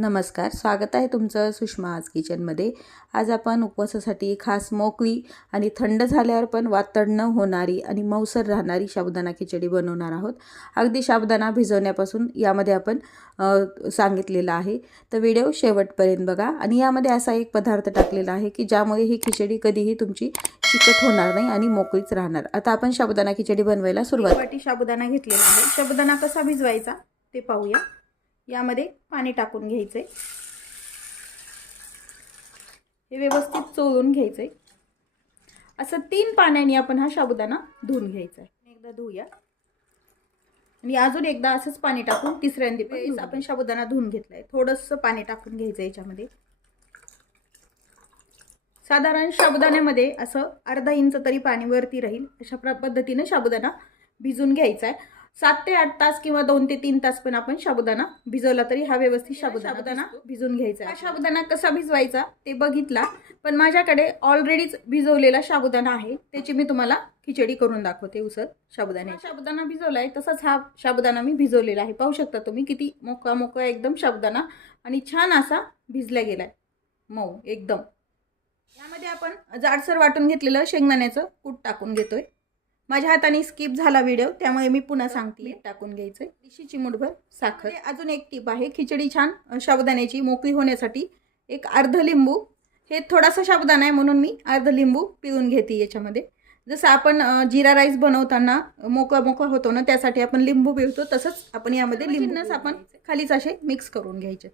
नमस्कार स्वागत आहे तुमचं सुषमा आज किचनमध्ये. आज आपण उपवासासाठी खास मोकळी आणि थंड झाल्यावर पण वातड न होणारी आणि मऊसर राहणारी साबुदाणा खिचडी बनवणार आहोत. अगदी साबुदाणा भिजवण्यापासून यामध्ये आपण सांगितलेलं आहे. तर व्हिडिओ शेवटपर्यंत बघा आणि यामध्ये असा एक पदार्थ टाकलेला आहे की ज्यामुळे ही खिचडी कधीही तुमची चिकट होणार नाही आणि मोकळीच राहणार. आता आपण साबुदाणा खिचडी बनवायला सुरुवात वाटी साबुदाणा घेतलेला आहे. साबुदाणा कसा भिजवायचा ते पाहूया. यामध्ये पाणी टाकून घ्यायचंय. हे व्यवस्थित चोळून घ्यायचंय. असं तीन पाण्याने आपण हा साबुदाणा धुवून घ्यायचा आहे एकदा धुवूया. आणि अजून एकदा असंच पाणी टाकून तिसऱ्यांदा पण आपण साबुदाणा धुवून घेतलाय. थोडंसं पाणी टाकून घ्यायचं याच्यामध्ये. साधारण साबुदाण्यामध्ये असं अर्धा इंच तरी पाणी वरती राहील. अशा प्र पद्धतीनं साबुदाणा भिजून घ्यायचा आहे सात ते आठ तास किंवा दोन ते तीन तास पण आपण साबुदाणा भिजवला तरी हा व्यवस्थित साबुदाणा साबुदाणा भिजून घ्यायचा हा साबुदाणा कसा भिजवायचा ते बघितला पण माझ्याकडे ऑलरेडीच भिजवलेला साबुदाणा आहे. त्याची मी तुम्हाला खिचडी करून दाखवते उसळ साबुदाणा साबुदाणा भिजवलाय तसाच हा साबुदाणा मी भिजवलेला आहे. पाहू शकता तुम्ही किती मोकळा मोकळा एकदम साबुदाणा आणि छान असा भिजला गेलाय. मऊ एकदम. यामध्ये आपण जाडसर वाटून घेतलेलं शेंगदाण्याचं कूट टाकून घेतोय. माझ्या हाताने स्किप झाला व्हिडिओ त्यामुळे मी पुन्हा सांगते. टाकून घ्यायचंय. दिशी चिमूटभर साखर. अजून एक टीप आहे खिचडी छान अ, साबुदाण्याची मोकळी होण्यासाठी. एक अर्ध लिंबू. हे थोडासा साबुदाणा आहे म्हणून मी अर्ध लिंबू पिळून घेते याच्यामध्ये. जसं आपण जिरा राईस बनवताना मोकळा मोकळा होतो ना त्यासाठी आपण लिंबू पिळतो तसंच आपण यामध्ये लिंबूनच आपण खालीच असे मिक्स करून घ्यायचे.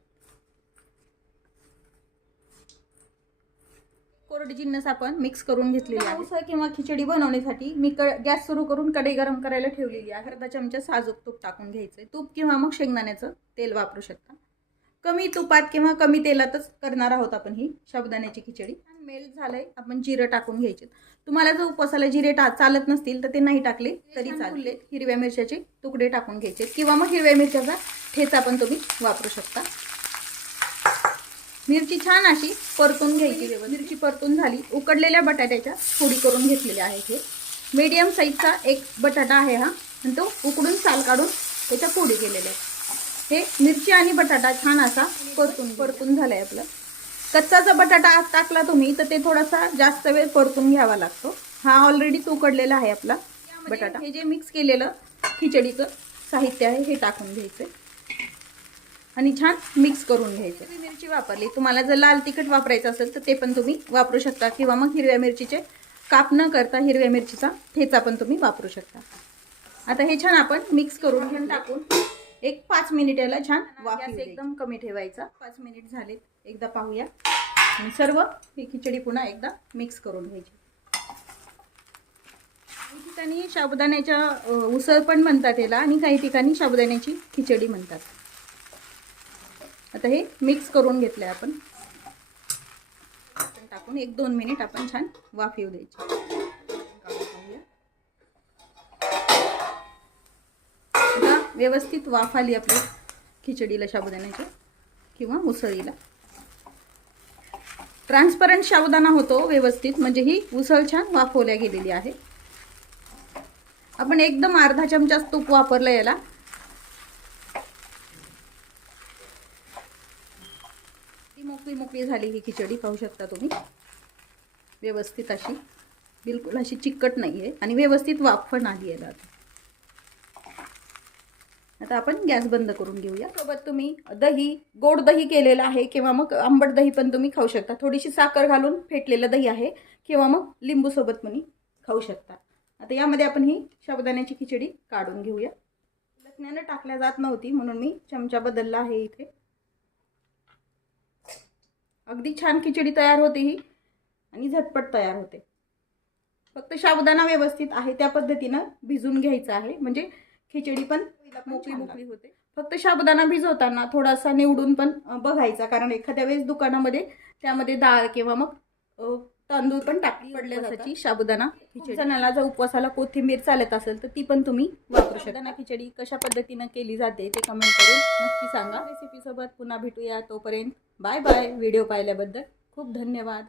कोरडी जिन्नस आपण मिक्स करून घेतलेली आहे. उसळ किंवा खिचडी बनवण्यासाठी मी क गॅस सुरू करून कढई गरम करायला ठेवलेली आहे. अर्धा चमचा साजूक तूप टाकून घ्यायचं तूप किंवा मग शेंगदाण्याचं तेल वापरू शकता. कमी तुपात किंवा कमी तेलातच करणार आहोत आपण ही साबुदाण्याची खिचडी. मेल्ट झालंय. आपण जिरं टाकून घ्यायचे. तुम्हाला जर उपवासाला जिरे टा चालत नसतील तर ते नाही टाकले तरी चालले हिरव्या मिरच्याचे तुकडे टाकून घ्यायचे. किंवा मग हिरव्या मिरच्याचा ठेचा पण तुम्ही वापरू शकता. मिरची छान अशी परतून घ्यायची व्यवस्थित मिरची परतून झाली. उकडलेल्या बटाट्याच्या फोडी करून घेतलेल्या आहेत हे. मीडियम साईजचा एक बटाटा आहे हा. आणि तो उकडून साल काढून त्याच्या फोडी केलेल्या आहेत. हे मिरची आणि बटाटा छान असा परतून परतून झालाय आपलं. कच्चा जर बटाटा आत टाकला तुम्ही तर ते थोडासा जास्त वेळ परतून घ्यावा लागतो. हा ऑलरेडीच उकडलेला आहे आपला बटाटा. हे जे मिक्स केलेलं खिचडीचं साहित्य आहे हे टाकून घ्यायचं आणि छान मिक्स करून घ्यायचं. हिरवी मिरची वापरली. तुम्हाला जर लाल तिखट वापरायचं असेल तर ते पण तुम्ही वापरू शकता. किंवा मग हिरव्या मिरचीचे काप न करता हिरव्या मिरचीचा ठेचा पण तुम्ही वापरू शकता. आता हे छान आपण मिक्स करून घेऊन टाकून एक पाच मिनिट याला छान वाफ एकदम कमी ठेवायचा. पाच मिनिट झालेत. एकदा पाहूया. आणि सर्व ही खिचडी पुन्हा एकदा मिक्स करून घ्यायची. काही ठिकाणी साबुदाण्याच्या उसळ पण म्हणतात याला आणि काही ठिकाणी साबुदाण्याची खिचडी म्हणतात. आता हे मिक्स करून घेतलंय आपण. आपण टाकून एक दोन मिनिट आपण छान वाफ येऊ द्यायची. व्यवस्थित वाफ आली आपली खिचडीला साबुदाण्याची किंवा उसळीला. ट्रान्सपरंट साबुदाणा होतो व्यवस्थित म्हणजे ही उसळ छान वाफवल्या गेलेली आहे. आपण एकदम अर्धा चमचाच तूप वापरलं याला ती मोकळी मोकळी झाली ही खिचडी पाहू शकता तुम्ही. व्यवस्थित अशी बिलकुल अशी चिकट नाही आहे आणि व्यवस्थित वाफ पण आली आहे आता आता आपण गॅस बंद करून घेऊया. सोबत तुम्ही दही गोड दही केलेलं आहे किंवा मग आंबट दही पण तुम्ही खाऊ शकता. थोडीशी साखर घालून फेटलेलं दही आहे किंवा मग लिंबूसोबत तुम्ही खाऊ शकता. आता यामध्ये आपण ही शाबदाण्याची खिचडी काढून घेऊया. लसण्यानं टाकल्या जात नव्हती म्हणून मी चमचा बदलला आहे इथे. अगदी छान खिचडी तयार होते ही आणि झटपट तयार होते. फक्त साबुदाणा व्यवस्थित आहे त्या पद्धतीनं भिजून घ्यायचं आहे. म्हणजे खिचडी पण मोकळी मोकळी होते. फक्त साबुदाणा भिजवताना थोडासा निवडून पण बघायचा. कारण एखाद्या वेळेस दुकानामध्ये त्यामध्ये डाळ किंवा मग तांदूळ पण टाकली पडल्या जायची साबुदाणा खिचडी. जणाला जर उपवासाला कोथिंबीर चालत असेल तर ती पण तुम्ही वापरू शकता. खिचडी कशा पद्धतीनं केली जाते ते कमेंट करून नक्की सांगा. रेसिपीसोबत पुन्हा भेटूया तोपर्यंत. बाय बाय व्हिडिओ पाहिल्याबद्दल खूप धन्यवाद.